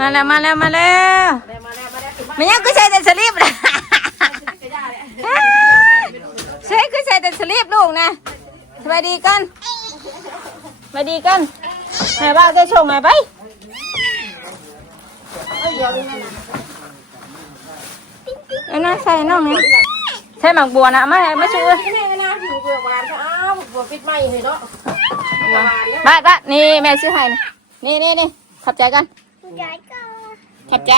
มาแล้วมาแล้วมาแล้วมาแล้วมาแล้วถึงบ้านมันยังก็ใช้แต่สลิปนะก็ได้แหละใช้ก็ใช้แต่สลิปลูกนะสบายดีกันสบายดีกันแม่บ้าจะชงไงไปเอาน่าใส่น้องนี่ใช่หมักบัวนะมาให้มาช่วยนี่นะอยู่เบื่อหวานก็อ้าวบัวปิดไม้เลยเนาะหวานเนี่ยบ้าบ้านี่แม่ซื้อให้นี่นี่นี่ขอบใจกัน ใจก็ขอบใจ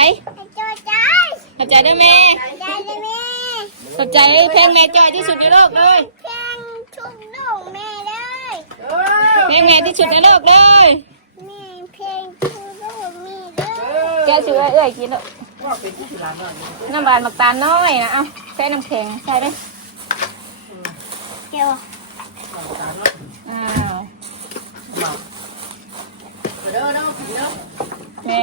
ใจใจขอบใจด้วยแม่ ใจเลยแม่ขอบใจเพลงแม่จอยที่สุดในโลกเลย เพียงชุบลูกแม่เลยเออเพลงแม่ที่สุดในโลกเลย แม่เพียงชุบลูกแม่เลยแกซื้อเอ้ยกินแล้วว่าเป็นที่ร้านบ้านน้ำบานหมักตาลน้อยนะ เอาใส่น้ำแข็งใส่ไหมเดี๋ยวอ้าว เด้อเนาะเนาะ แม่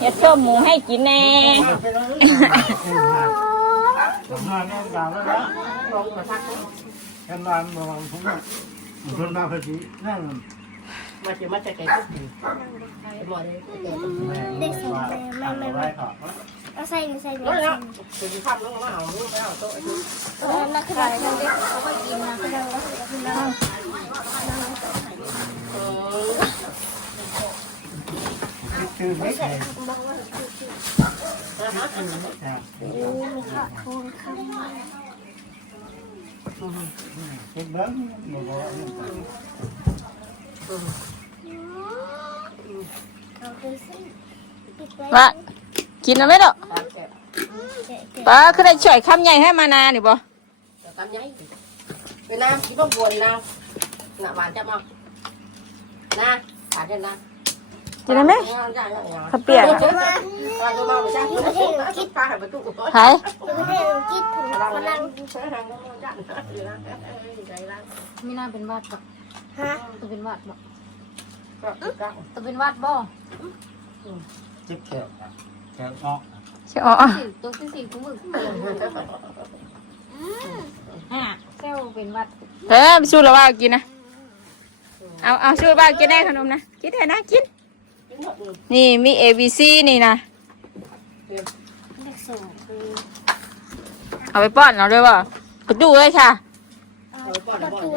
เฮ็ดส้มหมูให้กินแน่มาแม่ดาวแล้วนะลงมาทักแค่บ้านบอกว่าผมาคนบ้านภาษีนั่งมาจะมาจะแก่หมดเลยได้ส่งว่าแม่ทำแม่ไม่ต่อเอาใส่ใส่รถเนาะคุณทำแล้วมาเอาลูกไปเอาโต๊ะเออนักข่าวเขาไปกินนะเขาไม่ใช่มีข้าวโพดข้าวเช็คเบิ้งบอกว่าเขาไปซื้อปิดไว้ว่ากินแล้ว ไหมดอกตามแก่เจ๊เจ๊ป้าคือได้ช่วยคำใหญ่ให้มานานี่บ่แต่ กินได้ไหมข้าวเปียกอะเราจะมาไม่ใช่คิดปลาหันประตูหายประเทศอังกฤษผมเรากำลังใช้ทางจ้างอยู่นะใจร้ายไม่น่าเป็นวัดบ่ฮะตัวเป็นวัดบ่ก็กลางตัวเป็นวัดบ่เจ็บแขกแขกออกใช่อ๋อสิตัวที่สี่คุ้มมือฮะเซลเป็นวัดเฮ้ยไปสู้แล้วว่ากินนะเอาเอาช่วยบ้ากินได้ขนมนะกินได้นะกิน นี่มี A B C นี่นะเด็กส่งคือเอาไปป้อนเราด้วยบ่ประตูเลยค่ะประตู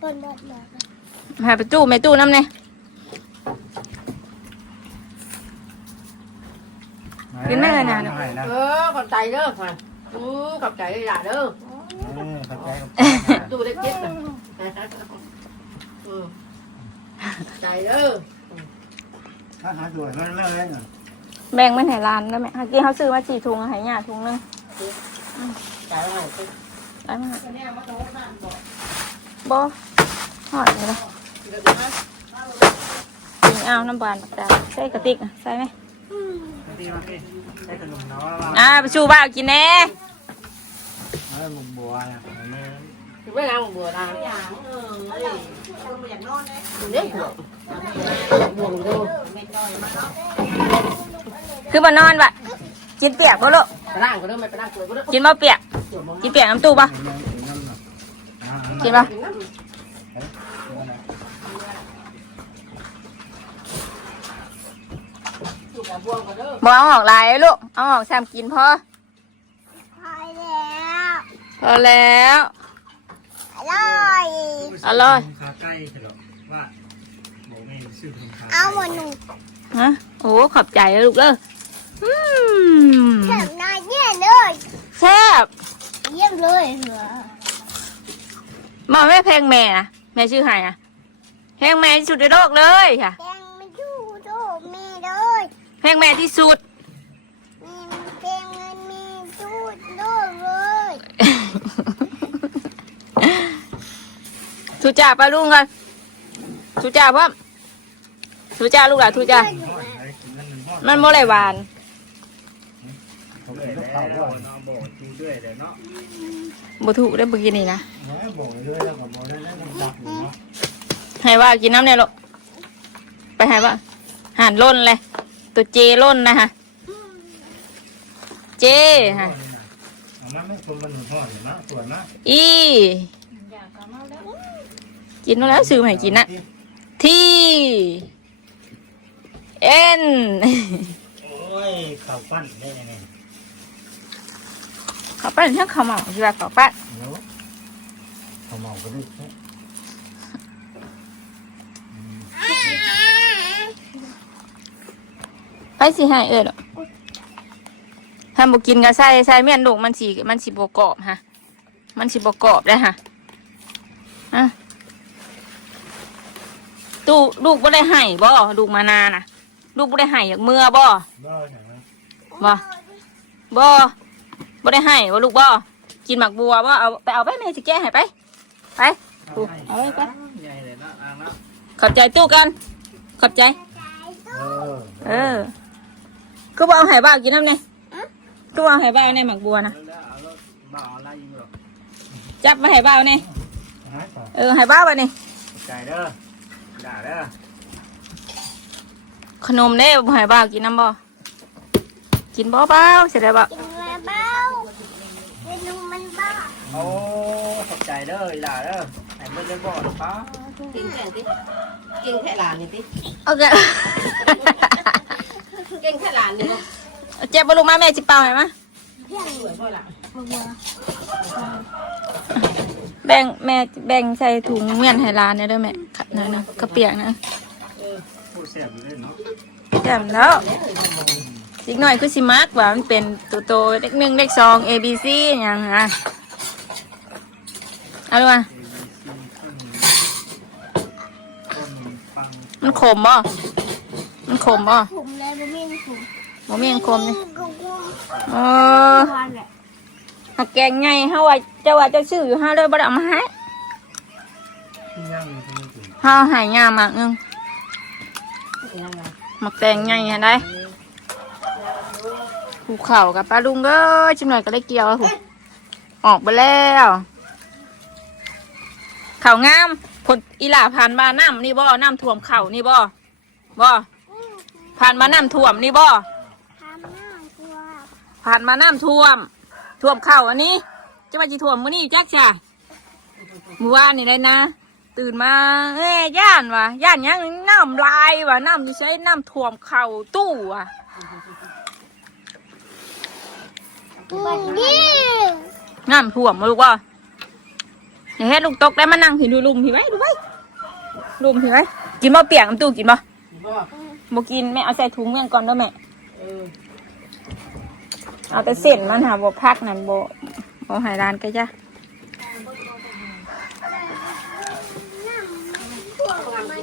เปิดหมดเลยให้ประตูไม่ตู้น้ำเนี่ยกินไม่เลยนะเออขอบใจเด้อค่ะอือขอบใจเลยล่ะเด้อเข้าใจดูได้คิดนะเอือบใจเด้อ ถ้าหาด้วยมันเลิกเลยแบ่งมันให้ร้านได้ไหมเมื่อกี้เขาซื้อมาสี่ถุงให้หยาถุงหนึงใจว่าได้ไหมบ่หอดเลยนะกินเอาน้ำบานปากดาใส่กระติกอะใส่ไหมดีมากพี่ได้ขนมน้อยอ่าไปชูบ้าวกินแน่ แล้วมุมบัวเนี่ยนี่คือ ไม่นางบัวดางอย่างเออเด็กหัวบ่วงดูคือมานอนวะกินเปียกบ่ลูกไปนั่งก็เด้อไม่ไปนั่งกูก็เด้อกินบ่เปียกกินเปียกน้ำตู้ปะกินปะอยู่กับบ่วงก็เด้อบ่เอาออกหลายลูกเอาออกแซมกินพอพอแล้วพอแล้วอ ร่อย อร่อย ขาใกล้เหรอว่าบอกไม่ซื้อขนมขาเอาหมดหนึ่งฮะโอ้ขอบใจเลยลูกเด้ออืมเถิมนายเยี่ยมเลย แซ่บเยี่ยมเลยเหรอมาแม่เพลงแม่นะแม่ชื่อไห้อะเพลงแม่ที่สุดในโลกเลยค่ะ แดงมันดูดูมีเลย เพลงแม่ที่สุด มีเพลงเงินมีดูดูเลย ทุจ่าปลาลุงกันทุจ่าพ่อมทุจ่าลูกหลานทุจ่ามันโมไรหวานผมเลกเขานาะบอกจริงด้วยเลยเนาะบ่ถูกได้บ่กินนี่นะบอกด้วยแล้วก็บอกได้แล้วมันนะให้ว่ากินน้ำเนี่ยลูกไปให้ว่าหันล่นเลย ตัวเจล่นนะฮะ เจฮะเอามาไม่ชมมันหนึ่งห่อเห็นนะส่วนนะอีกินแล้วซื้อมาให้กินนะที่เอ็นอ้ยข้าวปั้นได้ไงเนี่ยเขาปั้นเรื่องเขาวเหมาสิว่าเขาปั้นเนาะเขาเมาก็ได้ไปสิให้เอ้ยหรอกถ้าบ่กินก็ใส่ใส่เมี่ยนลูกมันสิมันสิบ่กรอบฮะ มันสิบ่กรอบได้อฮะอะ ตู้ลูกบ่ได้ให้บ่ลูกมานาน่ะ ลูกบ่ได้ให้อยากเมื่อบ่บ่ใช่ไหมบ่บ่บ่ได้ให้บ่ลูกบ่กินหมักบัวบ่เอาไปเอาไปแม่สิแก้ให้ไปไปลูกเอาไว้ไปใหญ่เลยนะอ่างนะขอบใจตู้กัน ขอบใจ เออเออก็บ่เอาไห่บ้าวกินน้ำเนี่ยก็บ่เอาไห่บ้าวในหมักบัวนะแล้วเอารถบ่าวอะไรอยู่หรอจับมาไห่บ้าวเนี่ยฮะต่อเออไห่บ้าวไปนี่ใจเด้อ ด่าเด้อขนมเด้บ่ไห่บ้าวกินน้ำบ่กินบ่เปล่าเสร็จแล้วบ่กินมาเบ้าเป็นลุงมันบ้าโอ้ขอบใจเด้อด่าเด้อไอ้เมื่อได้บอกหรือเปล่ากินแค่ติเก่งแค่หลานนี่ติโอเคเก่งแค่หลานนี่บ่เจ็บบ่ลูกมาแม่จิเป่าให้มาสวยพ่อหลาน แบ่งแม่แบ่งใส่ถุงเมียนให้หลานเนี่ยเด้อแม่ขะนั่นนะกระเปียกนะผู้เสียบอยู่เลยเนาะแจ่มแล้วอีกหน่อยคือสิมักว่ามันเป็นตัวโตเล็กหนึ่งเล็กสอง A B C อย่างฮะเอาดูมาต้นฟังมันขมบ่มันขมบ่ผมเลยบ่มีผมบ่มีอันขมนี่กูกูเออวันแหละหักแกงไงเฮาว่า เจ้าว่าเจ้าชื่ออยู่ห้าเลยบ่ได้เอามาให้ที่ย่างอยู่ที่นี่ถึงเฮาใหายงามมากนึงยังไงหมักแตงไงเห็นได้ภูเขากับปลาลุงเอ้ยชิมหน่อยก็ได้เกี่ยวแล้วหูออกไปแล้วเขางามผลอีหล่าผ่านมาน้ำนี่บ่น้ำท่วมเข่านี่บ่บ่ผ่านมาน้ำท่วมนี่บ่ทำหน้าตัวผ่านมาน้ำท่วมท่วมเข่าอันนี้ จะมาจีท่วมมื้อนี้จักจ้ะเมื่อวานนี่เลยนะ ตื่นมาเอ้ยย่านว่ะย่านหยังน้ำลายว่ะน้ำที่ใช้น้ำท่วมเข่าตู้ว่ะนี่น้ำท่วมมาลูกว่าอย่าให้ลูกตกได้มานั่งผิดูลุมผิไว้ดูไว้ลุมผิไว้กินบ่เปียกน้ำตู้กินบ่บ่บ่กินแม่เอาใส่ถุงเมืองก่อนเด้อแม่เออเอาแต่เส้นมันหาบ่พักนั่นบ่ บ่ใหายร้านก็จ้ะ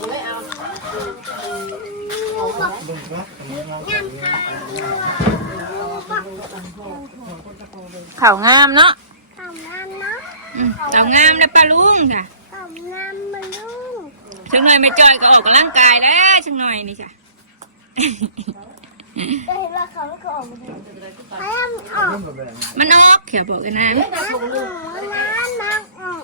ไม่เอาดึงนะข้าวงามเนาะทำน้ำเนาะอืมข้าวงามนะป้าลุงค่ะทำน้ำมาลูกชังหน่อยไม่จอยก็ออกกำลังกายแล้วชังหน่อยนี่จ้ะ จะเห็นว่าเขาก็ออกมาดูให้มันออกเริ่มกับแบบมันออกเขียวบอกกันนะน้ำออกน้ำน้ำออก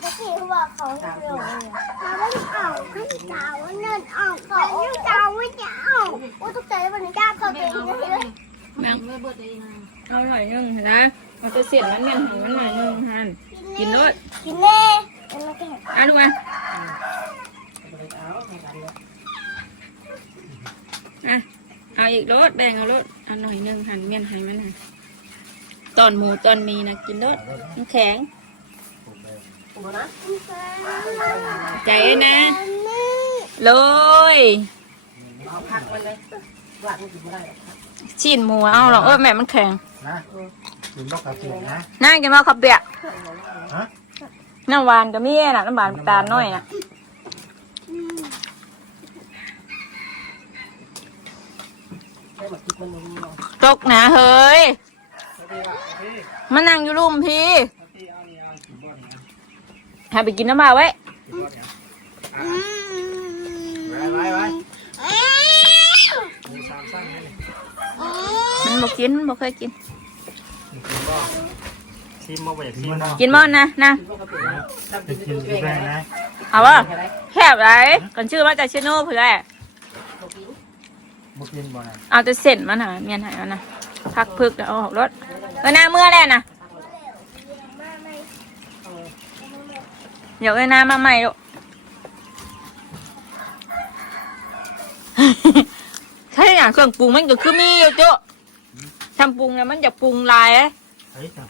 เมื่อกี้ว่าเขาเสียวเลยเขาไม่ออกให้สาวเนินออกเขาสาวไม่จะออกโอ้ตกใจวันนี้จ้าเขาเป็นยังไงเลยแม่งเอาหน่อยหนึงเห็นนะเอาแต่เส้นมันเงี้ยหันมันหน่อยหนึงหันกินรสกินเน่แล้วก็อะดูมาเอาให้กันเลยอะ เอาอีกรสแบ่งเอารสเอาหน่อยหนึงหั่นเมี่ยนให้มันน่ะตอนหมูตอนมีนะกินรสมันแข็งปูนะใจนะอันนี้เลยเอาผักมันเลยหวานมันกินไม่ได้ชิ้นหมูเอาหรอกเออแม่มันแข็งนะกินนกกระเจียนะน่ากินมากครับเบียะฮะน้ำหวานก็มีน่ะน้ำหวานน้ำตาลน้อยน่ะ ให้ มากินมันนมตกนะเฮ้ยพี่มานั่งอยู่รุมพี่พี่เอานี่เอากินบ่อนนะให้ไปกินน้ำมาไว้กินบ่อนนะอืมไว้ไว้ไว้เอ้ยมีสามสั้นให้เลยมันบอกกินมันบอกเคยกิน กินบ่ชิมมาไปชิมนะกินบ่นะนะจะกินได้นะเอาวะแคบไรกันชื่อว่าจะเชโน่เพื่อ บ่กินบ่นะเอาแต่เส้นมันน่ะเมียนใหายมันนะพักพึกแล้วเอาออกรถเออหน้าเมื่อแล้วนะเดี๋ยวเออหน้ามาใหม่ลูกใช่อะเครื่องปรุงมันก็คือมีอยู่โจ้ทำปรุงเนี่ยมันจะปรุงหลายเอ้ยเฮ้ยจ้ะ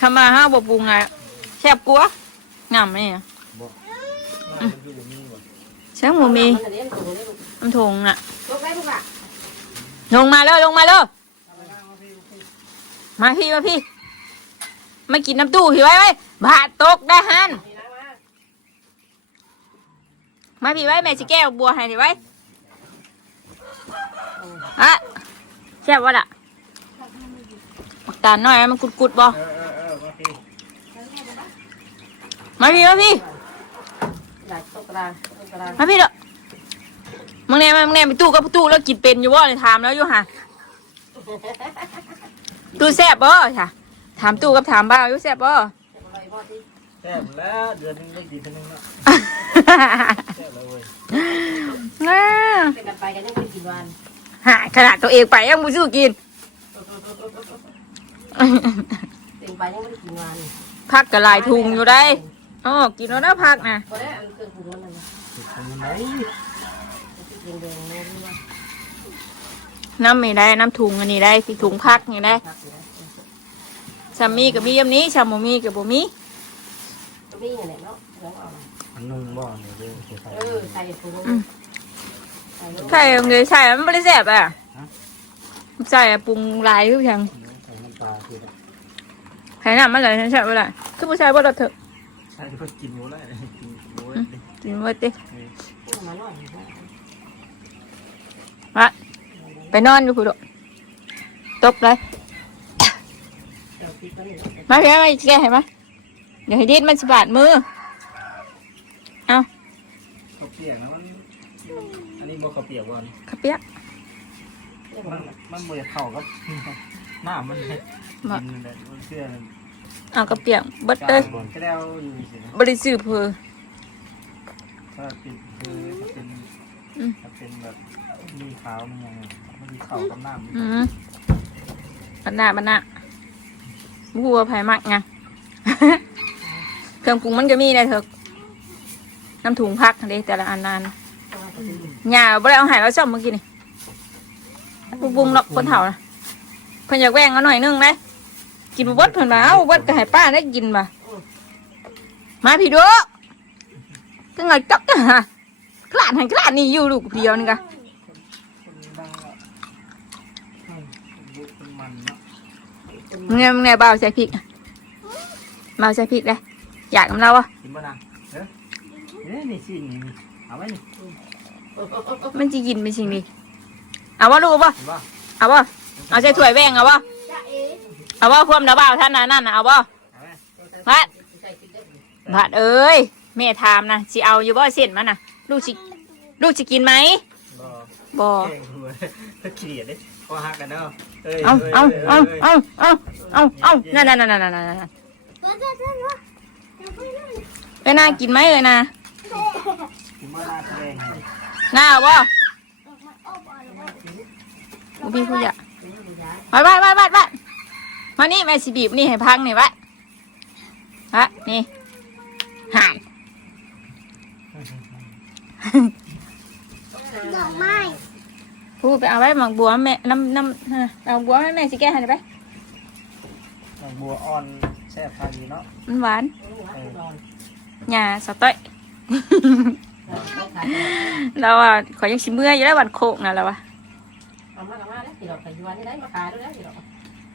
ทำมาห้าบ่ปรุงไงแซ่บกลัวงามนี่บอกมันอยู่มีบ่แซ่บหมูมีอันนี้มันสูงเลยลูกน้ำทงน่ะ ลูกได้ลูกอะ ลงมาเลยลงมาเลยมาพี่มาพี่มากินน้ำตู้พี่ไว้ไว้บาดตกได้หันนี่นะมามาพี่ไว้แม่สิแก้วบัวให้พี่ไว้อะแซ่บวะล่ะปักตาลน้อยมันกุดกุดๆบ่เออเออเออมาพี่มาพี่มาพี่หลายตกกระดานตกกระดานมาพี่เด้อ มึงแน่มึงแน่ไปตู้กับตู้แล้วกินเป็นอยู่บ่เลยถามแล้วอยู่ห่ะตู้แซ่บบ่ค่ะ ถามตู้กับถามบ้าวอยู่แซ่บบ่อะไรพ่อที่แซ่บแล้วเดือนหนึงได้กินเท่านึงละแซ่บเลยเว้ยน่าเป็นกันไปกันยังไม่กี่วันหาขนาดตัวเองไปยังไม่สู้กินเป็นไปยังไม่ได้กี่วันพักกระลายทุงอยู่ได้อ๋อกินแล้วนะพักนะพอได้อันเครื่องปรุงมันนะติดตรงไหน แดงแดงๆเลยว่าน้ำไม่ได้ น้ำถุงอันนี้ได้พี่ถุงพักนี่ได้พักอยู่นะชามีกับมียำนี้ชาโมมีกับโบมีตรงนี้เนี่ยเนาะเดี๋ยวเอามาอันนุ่งบ่เนี่ยเรื่องเสียไปเออใส่ถุงใส่ลูกใช่เลยใช่มันไม่ได้แซ่บอะใช่ปรุงลายทุกอย่างใส่น้ำตาคือแบบใครน้ำมันเลยฉันใช่ไม่ได้คือผู้ชายบ่เราเถอะใช่ก็กินหมดแล้วกินโอ้ยดิกินไว้ดิพูดมาหน่อยนะ มาไปนอนอยู่คุณลูกตบเลยเดี๋ยวพี่ก็นี่มาเพียมาแก้ให้มาเดี๋ยวให้ดิดมันสบาดมือข้าวเปียกนะมันอันนี้บ่ข้าวเปียกวันขับเปียกเรียกมัว่านมันบ่อยากเข้ากับหน้ามันเลยกินแบบเสื้อเอากระเปียกเบิดกาเลยบนก็ได้อยู่สินะบริสุทธิ์เพอถ้าเป็นคือถ้าเป็นอืมถ้าเป็นแบบ มีขาวมันยังมันมีข้ากับหน้ามันอืมบันหน้าบันน้าบัวไผ่มักไง เครื่องปรุงมันก็มีได้เถอะน้ำถุงพักเด้แต่ละอันนานหย่าบ่ได้เอาหายแล้วซ่อมเมื่อกี้นี่ปรุงหรอกคนเฒ่านะเพิ่นอยากแว่งเอาหน่อยนึงได้กินบ่เบดเพิ่นมาเอ้าเบดก็ให้ป้าได้กินบ่มาพี่ดูก็ไงจักอะฮะกลาดหันกลาดนี่อยู่ลูกเดียวนี่กะ คนดังละอืมบุกเป็นมันเนาะ มึงไงมึงไงเบาใส่พริกอะเบาใส่พริกเลยอยากกับเราอะกินบ่นางเด้อเอ้ยนี่สินี่นี่เอาไว้นี่มันจะกินเป็นสิ่งดีเอาว่าลูกเอาว่าเห็นป่ะเอาว่าเอาใส่ถ้วยแบ่งเอาว่าจะเอ๋เอาว่าความระเบาท่านน่ะนั่นน่ะเอาว่าเอาไว้พัดพัดเอ้ยแม่ถามนะสิเอาอยู่บ่เส้นมันน่ะลูกสิลูกสิกินไหม บ่บ่เก่งหัวถ้าเกลียดเด้พอหักกันเนาะเอ้ยเอาเอาเอายเอาเอาเอาเอานั่นนั่นนั่นนั่นนั่นนั่นเดี๋ยวเดี๋ยวเดี๋ยวเดี๋ยวไปนั่นเอ้ยนากินไหมเอ้ยนากินบ่น่าแสดงเลยนาเอาบ่ออกมาออกมาเลยว่าบ่มีผู้อยากไปไปไปไปไปมานี่แม่สิบีบนี่ให้พังนี่ไว้ฮะนี่หายดอกไม้ พูดไปเอาไว้หมักบัวแม่น้ำน้ำฮะเอาบัวให้แม่สิแก้ให้ได้ไปดอกบัวอ่อนแซ่บทานดีเนาะมันหวานเออหญ้าสต้อย เราอะขอยังชิเมื่อยอยู่แล้ววันโคกนะเราอะเอามาเอามาได้กี่ดอกแต่ยูวันนี้ได้มาขายด้วยได้กี่ดอก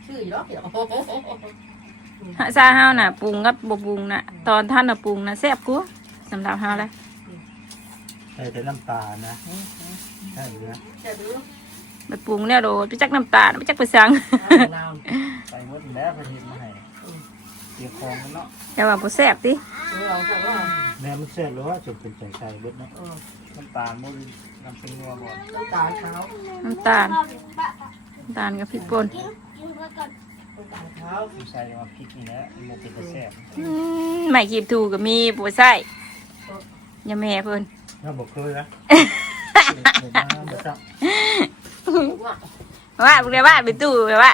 ชื่ออยู่ดอกกี่ดอกฮะซาเฮาน่ะปรุงกับบปรุงน่ะตอนท่านน่ะปรุงน่ะแซ่บกูสำหรับเฮาเลยใส่แต่น้ำตาลนะ ใช่หรือนะแค่ดูไปปรุงเนี่ยโดดไปจักน้ำตาลไปจักไปสังน้ำใส่หมดแล้วพอดีมาให้เกี่ยวคองมันเนาะแต่ว่าบ่แซ่บติเราจะว่าแม่มันแซ่บหรือว่าจนเป็นใจใส่เบิดเนาะเออน้ำตาลมันน้ำเป็นนัวบ่น้ำตาลขาวน้ำตาลรอบถึงปะปะน้ำตาลกับพริกป่นกินกินไปก่อนน้ำตาลขาวใส่มาพริกนี่แหละมันเป็นกระแซ่บอืมไม่กีบถูกก็มีบัวไส้ยาแม่เพิ่นเราบอกเคยนะ มาบ่ซักว่าว่าบุกได้ว่าไปตู้แบบว่า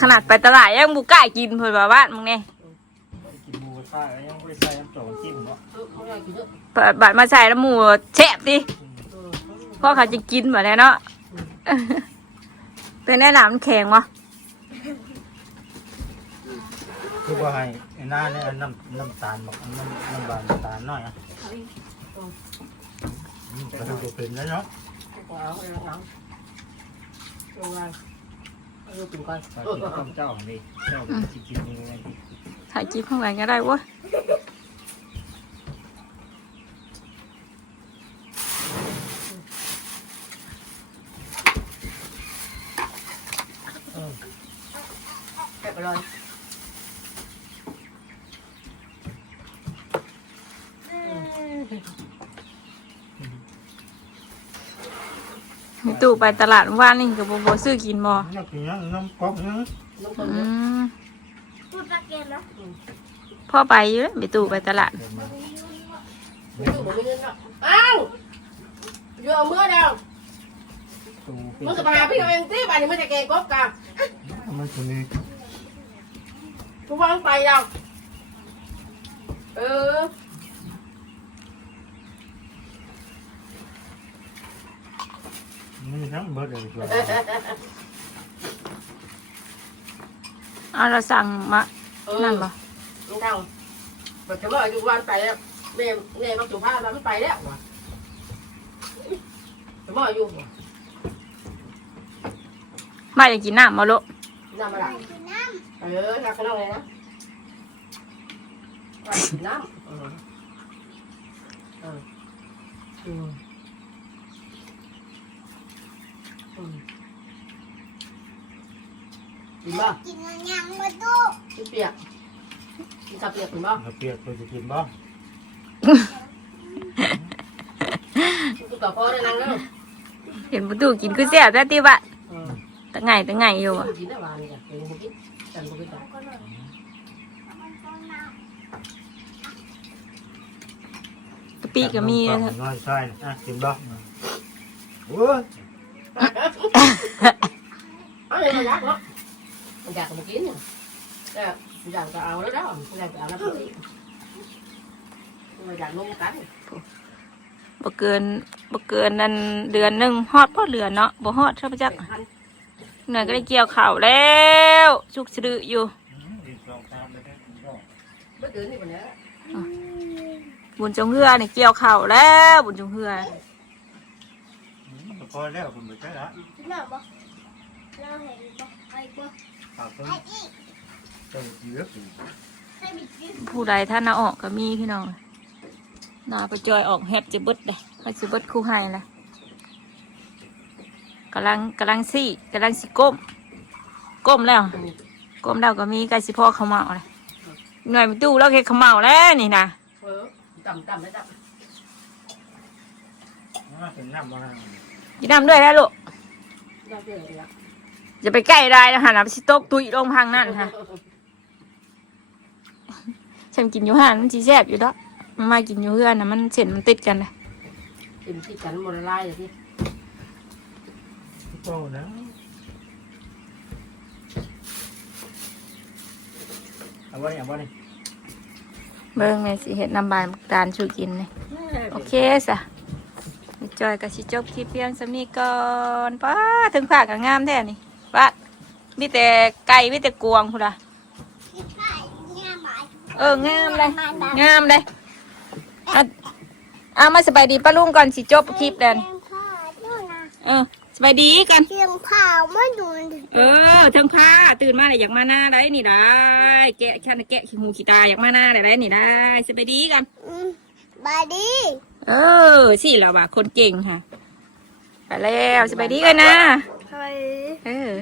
ขนาดไปตลาดยังบุกล้ากินเพิ่นว่าว่ามึงเนี่ยกินหมูกระทะยังไม่ได้ใส่น้ำโจมจิ้มเนาะเขาอยากกินเยอะเปิดบัตรมาใส่แล้วหมูแซ่บดิเออเพราะเขาจะกินแบบนี้เนาะเเป็นแน่น้ำแข็งวะคือว่าให้ไอ้หน้าเนี่ยน้ำน้ำตาลบอกน้ำน้ำบานน้ำตาลหน่อยอะ อืมกระดูกเป็นแล้วเนาะเอาเอาเอาเอาเอาเอาดูกินก่อน ปลากินต้ มเจ้าอันนี้เจ้าเป็นสิกินยังไงถ่ายคลิปข้างหลังก็ได้วะแกะไปเลยมีตู้ไปตลาดว่านนี่กับโบโบซื้อกินบ่น้ำกินยังน้ำก๊อกยังน้องคนอืเนี้ยมพูดตะเกียบนะพ่อไปอยู่มีตู้ไปตลาดไม่ดูผมไม่เงินหรอกอ้าวเยอะเมื่อเดียวตูเป็นมึงจะมาหาพี่เองสิบ้านนี้มันจะเกะกบกันมันจะมีทุกวันไปเราเออ มีทั้งเบิดเลยส่วนเอาเราสั่งมาเออนั่นบ่มึงทำแบบจะว่าอยู่วันไปแล้วแม่แม่มาสุภาพเราไม่ไปแล้วจะว่าอยู่มาอยากกินน้ำมาโลน้ำอะไรกินน้เออนักขนมเลยนะน้ำเออเอออืมอืม กินบ้าำกินเงินยังมาดูกินเปียกกินข้าวเปียกกินบ้าเอาเปียกเราจะกินบ่กินต่อพ่อได้นั่งเนาะเห็นประตูกินคือแซ่บแต่ที่บ้านเออแต่ไงแต่ไงอยู่อะกินได้บ้างเนี่ยเป็นบุกินจันบุกินต่อกะปิก็มีน้นะอยใช่อะกินบ่โอ้ยเอาเลย มายักเนาะมันอยากมากินเนี่ยแต่อยากจะเอาแล้ว đó อยากจะเอาแล้วพี่อยากลงกันบ่เกินบ่เกินนั่นเดือนหนึงฮอดพ่อเดือนเนาะบ่ฮอดใช่ปะจักเหนื่อยก็ได้เกี่ยวข้าวแล้วสุกสะดืออยู่ไม่ตื่นนี่คนนี้บุญจงเฮือนี่เกี่ยวข้าวแล้วบุญจงเฮือพอแล้วผมไม่ใช่ละกินหน่อยบ่เราเห็นบ่ไอ้บ่ฝากเพิ่ไอ้อีเจ้าเยอะสิให้บิดกิน ผู้ใดท่านเอาออกก็มีพี่น้องนาไปจอยออกแฮบจะเบิดเลยไปสิเบิดคู่ให้ละกำลังกำลังสี่กำลังสิก้มก้มแล้วก้มแล้วก็มีไก่สิพ่อเขาวเมาเลยหน่วยมันตู้แล้วเฮ็ดเขาวเมาแล้วนี่นะเออต่ำต่ำได้ต่ำน่าเป็นน้ำมายินดำด้วยนะลูกได้เจอเลยอะอย่าไปใกล้ได้นะฮะนะสิตกตุยลงพังนั่นค่ะฉันกินอยู่ห้านมันจีแซ่บอยู่ดอกมันมากินอยู่เพื่อนนะมันเส้นมันติดกันเลยกินที่กันหมดละลายเลยที่โตนะเอาไว้เอาไว้นี่เบิ่งแม่สิเห็ดน้ำบานตาลชูกินนี่โอเคสะนี่จอยกับสิจบคลิปเพียงสำนี้ก่อนป้าถึงฝากกับงามแท้นี่ ป้ามีแต่ไก่มีแต่กวางพูดละกินไก่เนี่ยหมายเอองามเลยงามเลยอะเอามาสบายดีป้าลุงก่อนสิจบคลิปเดินเพียงผ้าด้วยนะเออสบายดีกันเพียงผ้าไม่ดูเออเทิงผ้าตื่นมาเลยอยากมาหน้าได้นี่ได้แกะฉันแกะขี้หูขี้ตาอยากมาหน้าได้ได้นี่ได้สบายดีกันอืมบายดี เออสิเราว่าคนเก่งค่ะไปแล้วสบายดีกันนะ เฮ้ยเออ